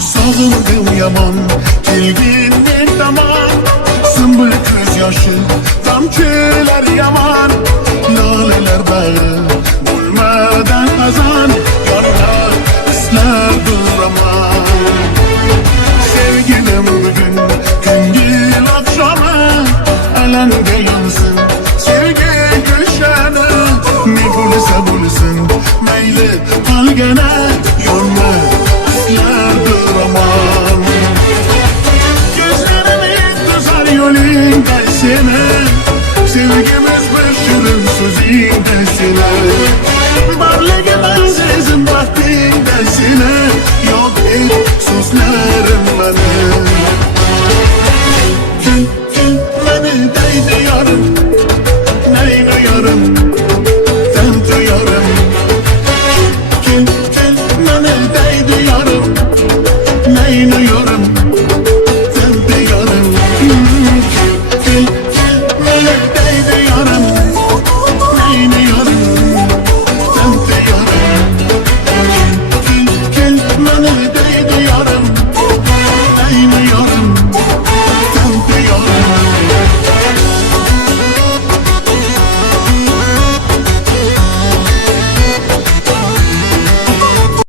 Sağındım yaman, kelginlik tamam. Sümbül göz yaşı, tamçılar yaman. Laleler bağı, bulmadan kazan. Yanlar ıslar duraman. Sevgilim bugün, güngül akşamı. Alende yansın, sevgi gülşanı. Ne bulsa bulsun, meyli al gene. Yorma, ıslar duraman. Gözlerimi tutar yolundasına. Sevgimiz bir şirin sözündesine. Varlığımın sezin vaktindesine. Yok et sözlerim bana.